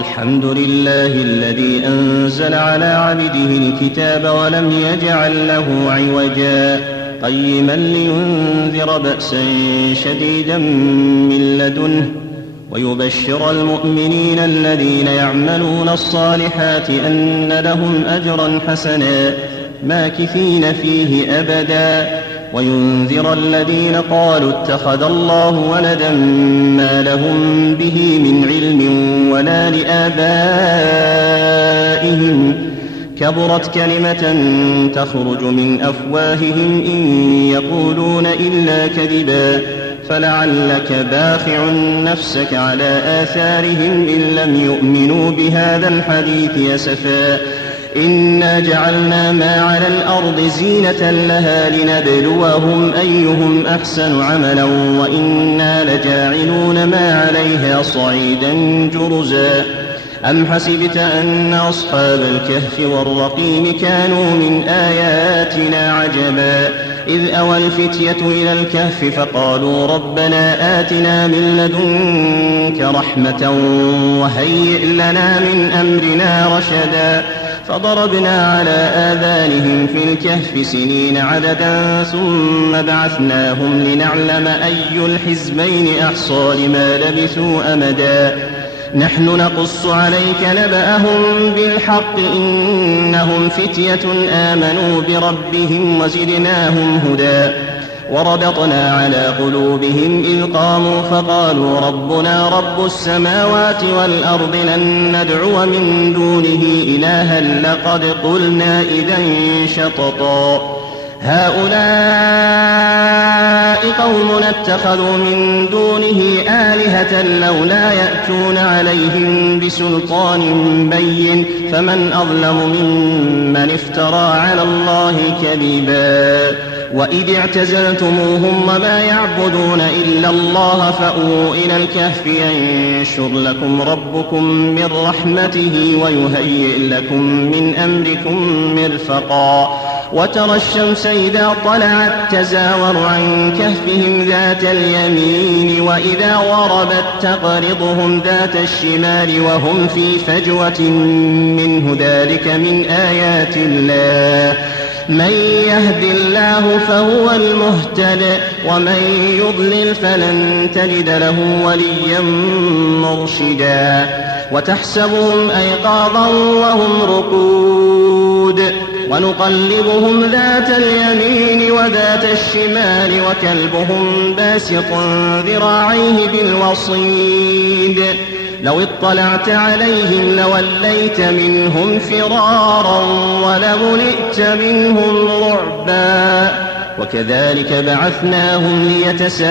الحمد لله الذي أنزل على عبده الكتاب ولم يجعل له عوجا قيما لينذر بأسا شديدا من لدنه ويبشر المؤمنين الذين يعملون الصالحات أن لهم أجرا حسنا ماكثين فيه أبدا وينذر الذين قالوا اتخذ الله ولدا ما لهم به من علم ولا لآبائهم كبرت كلمة تخرج من أفواههم إن يقولون إلا كذبا فلعلك باخع نفسك على آثارهم إن لم يؤمنوا بهذا الحديث أسفا إنا جعلنا ما على الأرض زينة لها لنبلوهم أيهم أحسن عملا وإنا لجاعلون ما عليها صعيدا جرزا أم حسبت أن أصحاب الكهف والرقيم كانوا من آياتنا عجبا إذ أوى الفتية إلى الكهف فقالوا ربنا آتنا من لدنك رحمة وهيئ لنا من أمرنا رشدا فضربنا على آذانهم في الكهف سنين عددا ثم بعثناهم لنعلم أي الحزبين أحصى لما لبثوا أمدا نحن نقص عليك نبأهم بالحق إنهم فتية آمنوا بربهم وزدناهم هدى وربطنا على قلوبهم إذ قاموا فقالوا ربنا رب السماوات والأرض لن ندعو من دونه إلها لقد قلنا إذا شططا هؤلاء قوم اتخذوا من دونه آلهة لولا يأتون عليهم بسلطان بين فمن أظلم ممن افترى على الله كذبا وإذ اعتزلتموهم وما يعبدون إلا الله فأووا إلى الكهف ينشر لكم ربكم من رحمته ويهيئ لكم من أمركم مرفقا وترى الشمس إذا طلعت تزاور عن كهفهم ذات اليمين وإذا غربت تقرضهم ذات الشمال وهم في فجوة منه ذلك من آيات الله من يهد الله فهو المهتد ومن يضلل فلن تجد له وليا مرشدا وتحسبهم أيقاظا وهم رقود ونقلبهم ذات اليمين وذات الشمال وكلبهم باسط ذراعيه بالوصيد لو اطلعت عليهم لوليت منهم فرارا ولملئت منهم رعبا وكذلك بعثناهم ليتساءلوا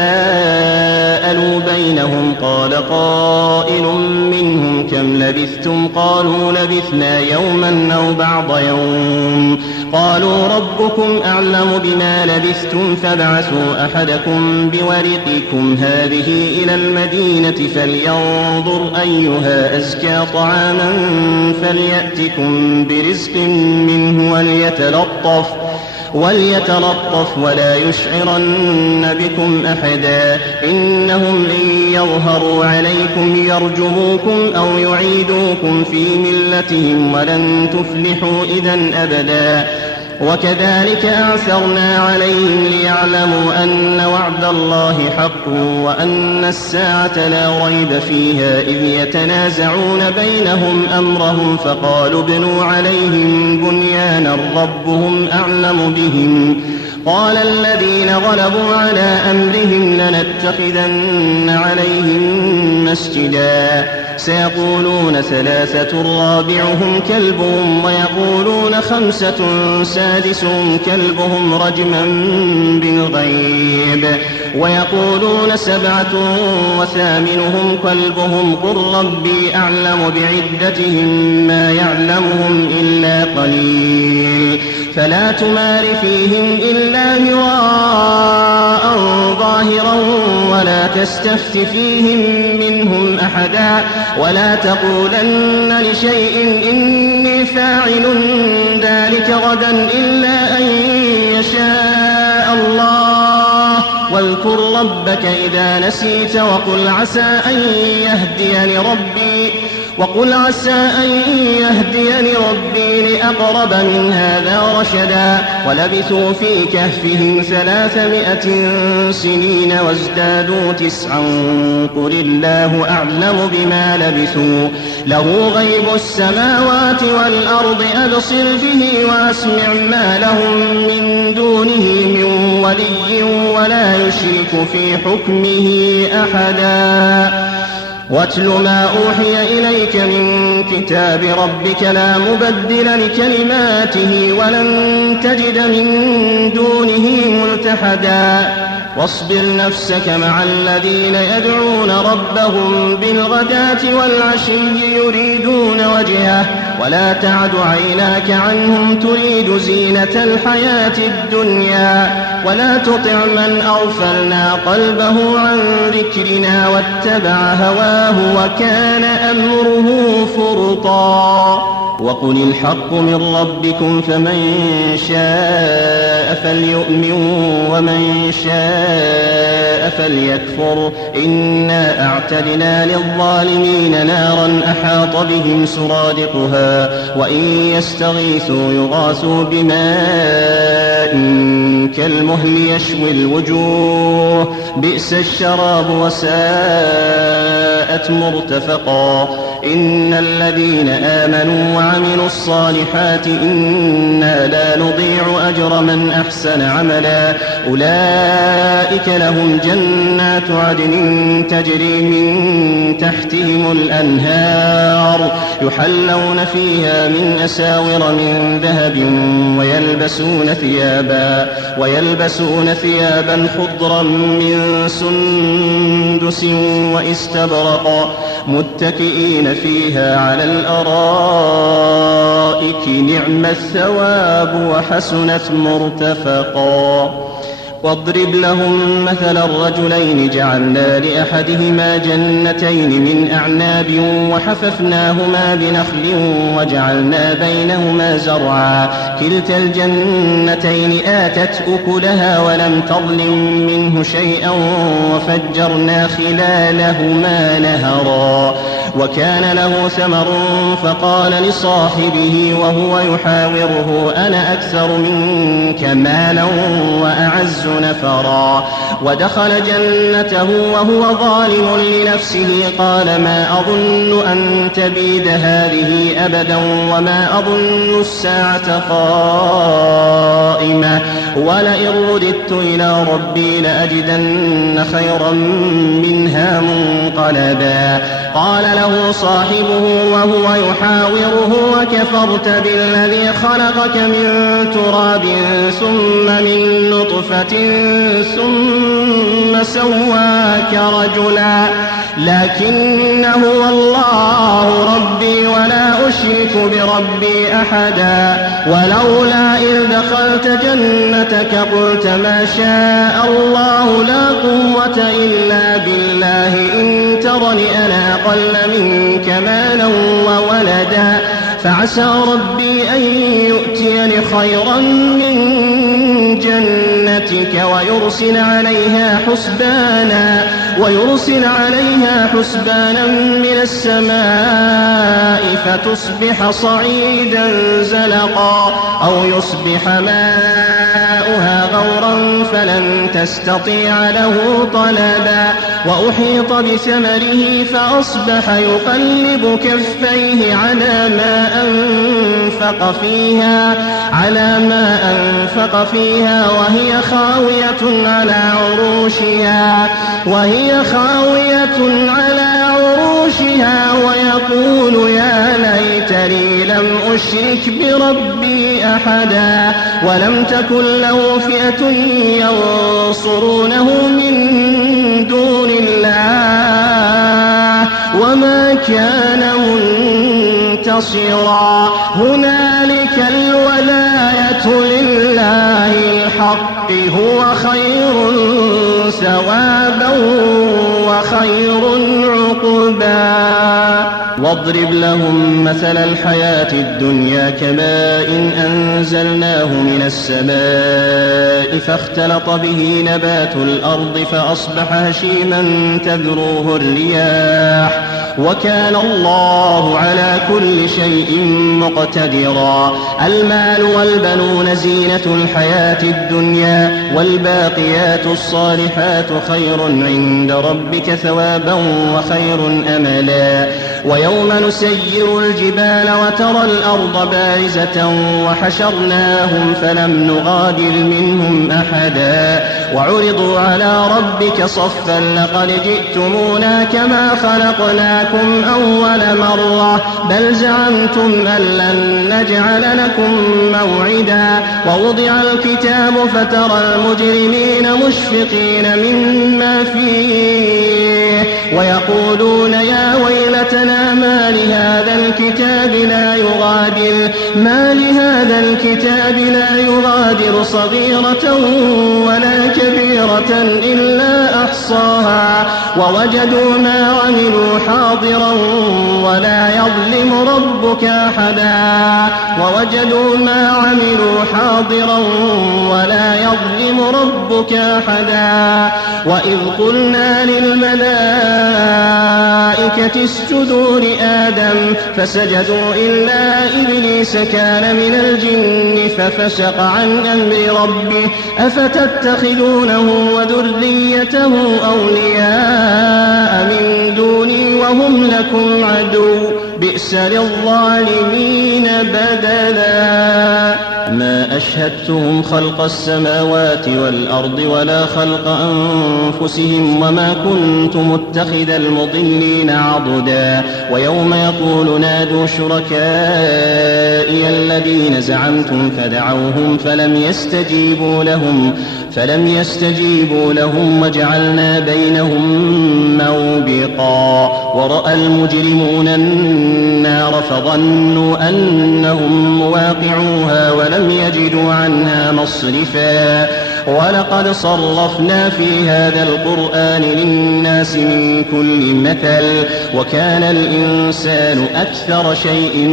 بينهم قال قائل منهم كم لبثتم قالوا لبثنا يوما أو بعض يوم قالوا ربكم أعلم بما لبثتم فابعثوا أحدكم بورقكم هذه إلى المدينة فلينظر أيها أزكى طعاما فليأتكم برزق منه وليتلطف ولا يشعرن بكم أحدا إنهم إن يظهروا عليكم يرجموكم أو يعيدوكم في ملتهم ولن تفلحوا إذن أبدا وكذلك أعثرنا عليهم ليعلموا أن وعد الله حق وأن الساعة لا ريب فيها إذ يتنازعون بينهم أمرهم فقالوا ابنوا عليهم بنيانا ربهم أعلم بهم قال الذين غلبوا على أمرهم لنتخذن عليهم مسجدا سيقولون ثلاثة رابعهم كلبهم ويقولون خمسة سادسهم كلبهم رجما بالغيب ويقولون سبعة وثامنهم كلبهم قل ربي أعلم بعدتهم ما يعلمهم إلا قليل فلا تمار فيهم إلا مراء ظاهرا ولا تستفت فيهم منهم أحدا ولا تقولن لشيء إني فاعل ذلك غدا إلا أن يشاء الله واذكر ربك إذا نسيت وقل عسى أن يهديني ربي وقل عسى أن يهديني ربي لأقرب من هذا رشدا ولبثوا في كهفهم 300 سنين وازدادوا 9 قل الله أعلم بما لبثوا له غيب السماوات والأرض أبصر به وأسمع ما لهم من دونه من ولي ولا يشرك في حكمه أحدا واتل ما أوحي إليك من كتاب ربك لا مبدل لكلماته ولن تجد من دونه ملتحدا واصبر نفسك مع الذين يدعون ربهم بالغداة والعشي يريدون وجهه ولا تعد عيناك عنهم تريد زينة الحياة الدنيا ولا تطع من أغفلنا قلبه عن ذكرنا واتبع هواه وكان أمره فرطا وقل الحق من ربكم فمن شاء فليؤمن ومن شاء فليكفر إنا أعتدنا للظالمين نارا أحاط بهم سرادقها وإن يستغيثوا يغاثوا بماء كالمهل يشوي الوجوه بئس الشراب وساءت مرتفقا إن الذين آمنوا وعملوا الصالحات إنا لا نضيع أجر من أحسن عملا أولئك لهم جنات عدن تجري من تحتهم الأنهار يحلون فيها من أساور من ذهب ويلبسون ثيابا خضرا من سندس واستبرق متكئين فيها على الأرائك نعم الثواب وحسنت مرتفقا واضرب لهم مثل الرجلين جعلنا لأحدهما جنتين من أعناب وحففناهما بنخل وجعلنا بينهما زرعا كلتا الجنتين آتت أكلها ولم تظلم منه شيئا وفجرنا خلالهما نهرا وكان له ثمر فقال لصاحبه وهو يحاوره أنا أكثر منك مالا وأعز نفرا ودخل جنته وهو ظالم لنفسه قال ما أظن أن تبيد هذه أبدا وما أظن الساعة قائمة ولئن رددت إلى ربي لأجدن خيرا منها منقلبا قال له صاحبه وهو يحاوره وكفرت بالذي خلقك من تراب ثم من نطفة ثم سواك رجلا لكن هو الله ربي ولا أشرك بربي أحدا ولولا إذ دخلت جنتك قلت ما شاء الله لا قوة إلا بالله إن ترني أنا أقل منك مالا وولدا فعسى ربي أن يؤتيني خيرا من جنتك ويرسل عليها حسبانا من السماء فتصبح صعيدا زلقا أو يصبح ماؤها غورا فلن تستطيع له طلبا وأحيط بثمره فأصبح يقلب كفيه على ما أنفق فيها وهي خاوية على عروشها ويقول يا ليتني لم أشرك بربي أحدا ولم تكن له فئة ينصرونه من دون الله وما كان منتصرا هنالك الولاية لله الحق هو خير ثوابا وخير عقبا واضرب لهم مثل الحياة الدنيا كماء أنزلناه من السماء فاختلط به نبات الأرض فأصبح هشيما تذروه الرياح وكان الله على كل شيء مقتدرا. المال والبنون زينة الحياة الدنيا، والباقيات الصالحات خير عند ربك ثوابا وخير أملا. ويوم نسير الجبال وترى الأرض بارزة وحشرناهم فلم نغادر منهم أحدا وعرضوا على ربك صفا لقد جئتمونا كما خلقناكم أول مرة بل زعمتم أن لن نجعل لكم موعدا. ووضع الكتاب فترى المجرمين مشفقين مما فيه ويقولون يا ويلتنا ما لهذا الكتاب لا يغادر صغيرة ولا كبيرة إلا أحصاها ووجدوا ما عملوا حاضرا ولا يظلم ربك أحدا. وإذ قلنا للملائكة اسجدوا لآدم فسجدوا إلا إبليس كان من الجن ففسق عن أمر ربه أفتتخذونه وذريته أولياء من دوني وهم لكم عدو بئس للظالمين بدلا. ما أشهدتهم خلق السماوات والأرض ولا خلق أنفسهم وما كنت متخذ المضلين عضدا. ويوم يقول نادوا شركائي الذين زعمتم فدعوهم فلم يستجيبوا لهم وجعلنا بينهم موبقا. ورأى المجرمون النار فظنوا أنهم مواقعوها ولم يجدوا عنها مصرفا. ولقد صرفنا في هذا القرآن للناس من كل مثل وكان الإنسان أكثر شيء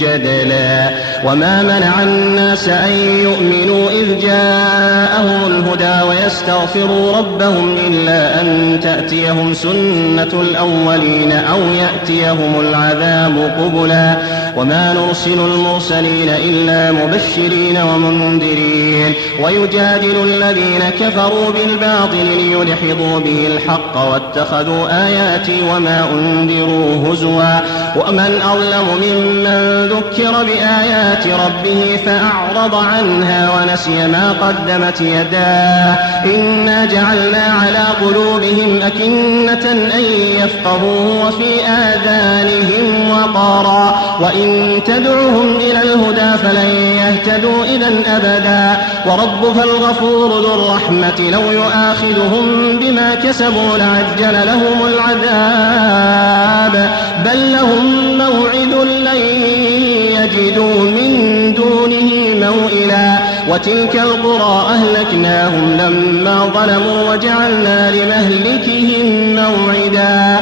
جدلا. وما منع الناس أن يؤمنوا إذ جاءهم الهدى ويستغفروا ربهم إلا أن تأتيهم سنة الأولين أو يأتيهم العذاب قبلا. وما نرسل المرسلين إلا مبشرين ومنذرين ويجادل الذين كفروا بالباطل ليدحضوا به الحق واتخذوا آياتي وما أنذروا هزوا. ومن أظلم ممن ذكر بآيات ربه فأعرض عنها ونسي ما قدمت يداه إنا جعلنا على قلوبهم أكنة أن يفقهوا وفي آذانهم وقرا وإن تدعهم إلى الهدى فلن يهتدوا إذا أبدا. وربك الغفور ذو الرحمة لو يؤاخذهم بما كسبوا لعجل لهم العذاب بل لهم موعد لن يجدوا من دونه موئلا. وتلك القرى أهلكناهم لما ظلموا وجعلنا لمهلكهم موعدا.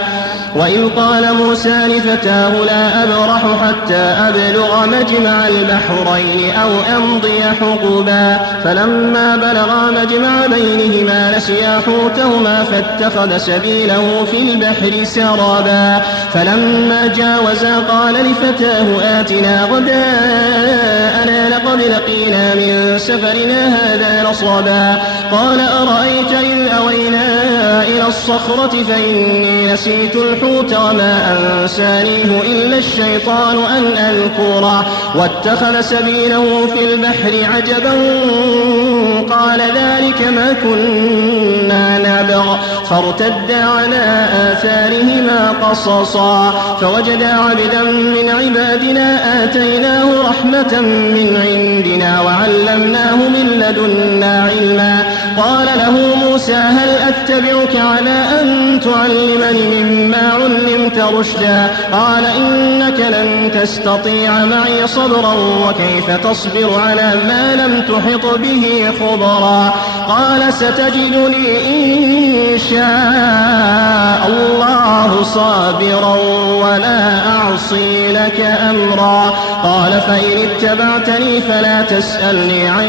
وإذ قال موسى لفتاه لا أبرح حتى أبلغ مجمع البحرين أو أمضي حقبا فلما بلغا مجمع بينهما نسيا حوتهما فاتخذ سبيله في البحر سرابا. فلما جاوزا قال لفتاه آتنا غداءنا لقد لقينا من سفرنا هذا نصبا. قال أرأيت إذ أوينا إلى الصخرة فإني نسيت الحوت وما أنسانيه إلا الشيطان أن أذكره واتخذ سبيله في البحر عجبا قال ذلك ما كنا نبغ فارتدا على آثارهما قصصا. فوجدا عبدا من عبادنا آتيناه رحمة من عندنا وعلمناه من لدنا علما. قال له موسى هل أتبعك على أن تعلمني مما علمت رشدا قال إنك إنك لن تستطيع معي صبرا وكيف تصبر على ما لم تحط به خبرا قال ستجدني إن شاء الله صابرا ولا أعصي لك أمرا قال فإن اتبعتني فلا تسألني عن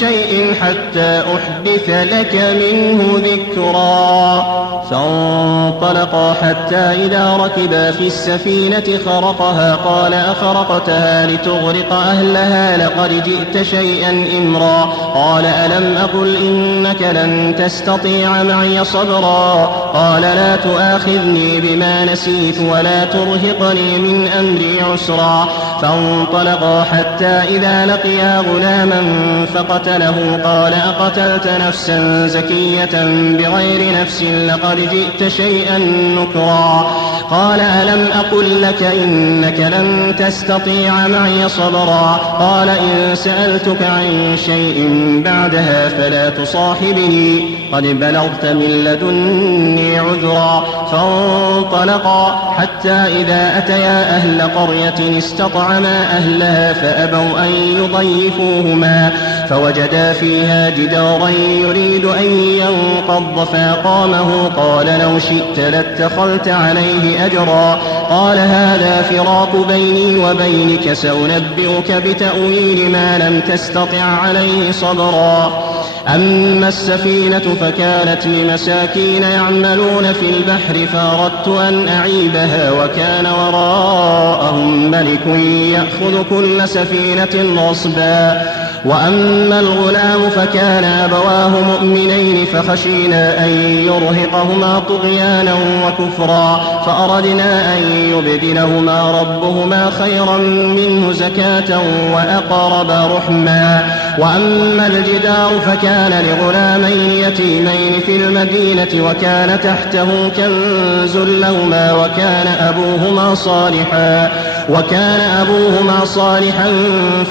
شيء حتى أحدث لك منه ذكرا فانطلقا حتى إذا ركبا في السفينة خرقها قال أخرقتها لتغرق أهلها لقد جئت شيئا إمرا قال ألم أقل إنك لن تستطيع معي صبرا قال لا تؤاخذني بما نسيت ولا ترهقني من أمري عسرا فانطلقا حتى إذا لقيا غلاما فقتله قال أقتلت نفسا زكية بغير نفس لقد جئت شيئا نكرا قال ألم أقل لك إنك لن تستطيع معي صبرا قال إن سألتك عن شيء بعدها فلا تصاحبني قد بلغت من لدني عذرا فانطلقا حتى إذا أتيا أهل قرية استطعما أهلها فأبوا أن يضيفوهما فوجدا فيها جدارا يريد أن ينقض فأقامه قال لو شئت لاتخذت عليه أجرا قال هذا فراق بيني وبينك سأنبئك بتأويل ما لم تستطع عليه صبرا أما السفينة فكانت لمساكين يعملون في البحر فأردت أن أعيبها وكان وراءهم ملك يأخذ كل سفينة غصبا وأما الغلام فكان أبواه مؤمنين فخشينا أن يرهقهما طغيانا وكفرا فأردنا أن يبدلهما ربهما خيرا منه زكاة وأقرب رحما وأما الجدار فكان لغلامين يتيمين في المدينة وكان تحته كنز لهما وكان أبوهما صالحا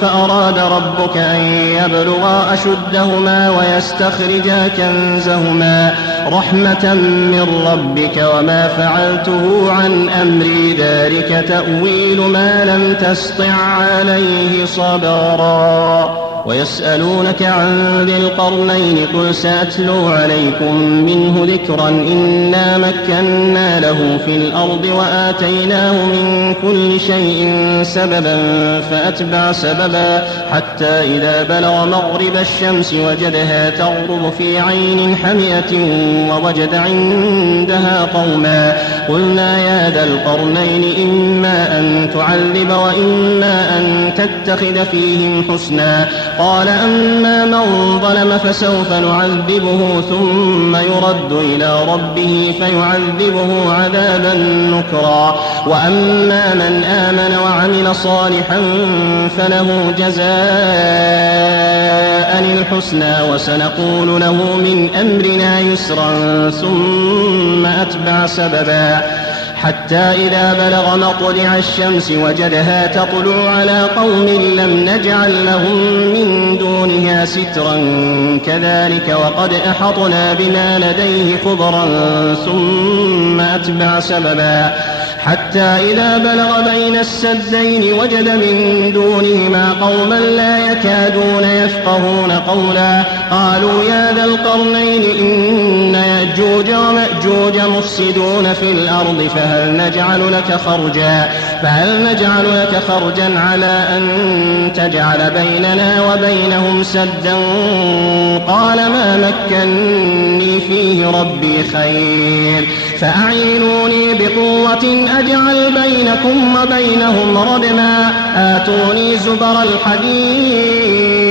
فأراد ربك أن يبلغا أشدهما ويستخرجا كنزهما رحمة من ربك وما فعلته عن أمري ذلك تأويل ما لم تسطع عليه صبرا ويسألونك عن ذي القرنين قل سأتلو عليكم منه ذكرا إنا مكنا له في الأرض وآتيناه من كل شيء سببا فأتبع سببا حتى إذا بلغ مغرب الشمس وجدها تغرب في عين حمئة ووجد عندها قوما قلنا يا ذا القرنين إما أن تعذب وإما أن تتخذ فيهم حسنا قال أما من ظلم فسوف نعذبه ثم يرد إلى ربه فيعذبه عذابا نكرا وأما من آمن وعمل صالحا فله جزاء الحسنى وسنقول له من أمرنا يسرا ثم أتبع سببا حتى إذا بلغ مطلع الشمس وجدها تطلع على قوم لم نجعل لهم من دونها سترا كذلك وقد أحطنا بما لديه خبرا ثم أتبع سببا حتى إذا بلغ بين السدين وجد من دونهما قوما لا يكادون يفقهون قولا قالوا يا ذا القرنين إن يأجوج ومأجوج مفسدون في الأرض فهل نجعل لك خرجا على أن تجعل بيننا وبينهم سدا قال ما مكني فيه ربي خير فأعينوني بقوة أجعل بينكم وبينهم ردما آتوني زبر الحديد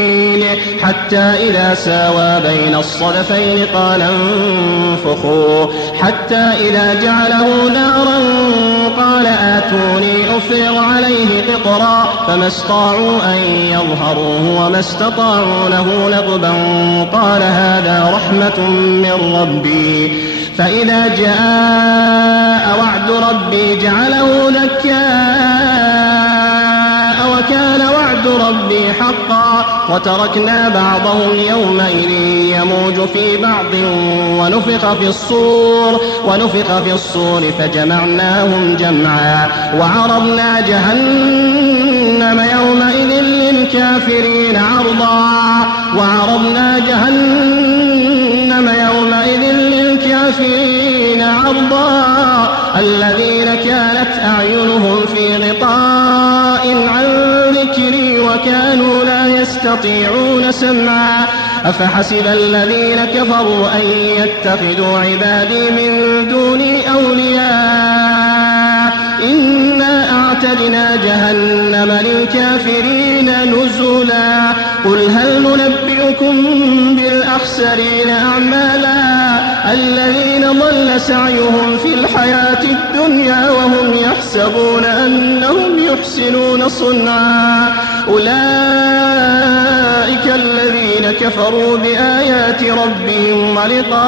حتى إذا ساوى بين الصدفين قال انفخوا حتى إذا جعله نارا قال آتوني أفرغ عليه قطرا فما استطاعوا أن يظهروه وما استطاعوا له نقبا قال هذا رحمة من ربي فإذا جاء وعد ربي جعله دكاء وكان وعد ربي حقا وتركنا بعضهم يومئذ يموج في بعض ونفخ في الصور فجمعناهم جمعا وعرضنا جهنم يومئذ للكافرين عرضا الذين كانت أعينهم في غطاء عن ذكري وكانوا لا يستطيعون سمعا أفحسب الذين كفروا أن يتخذوا عبادي من دوني أولياء إنا أعتدنا جهنم للكافرين نزلا قل هل ننبئكم بالأخسرين أعمالا الذين ضل سعيهم في الحياة الدنيا وهم يحسبون أنهم يحسنون صنعا أولئك الذين كفروا بآيات ربهم ولقائه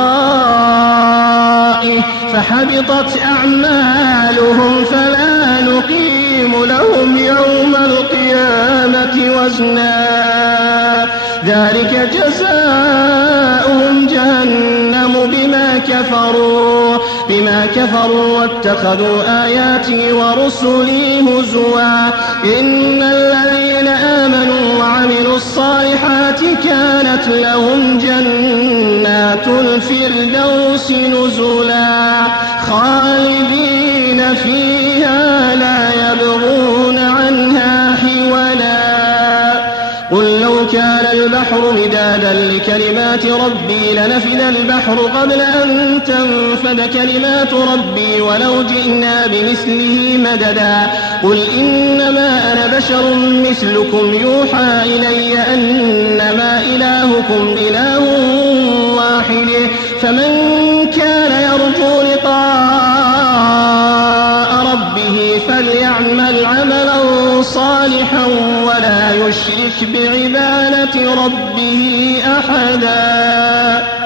فحبطت أعمالهم فلا نقيم لهم يوم القيامة وزنا ذلك جزاؤهم جهنم بما كفروا واتخذوا آياتي ورسلي هزوا إن الذين آمنوا وعملوا الصالحات كانت لهم جنات الفردوس نزلا خالدين فيها لا يبغون عنها حولا قل لو كان البحر مدادا لكلمات ربي لنفد البحر قبل أن تنفد كلمات ربي ولو جئنا بمثله مددا قل إنما أنا بشر مثلكم يوحى إلي أنما إلهكم إله واحد فمن كان يرجو لقاء ربه فليعمل عملا صالحا ولا يشرك بعبادة ربه أحدا.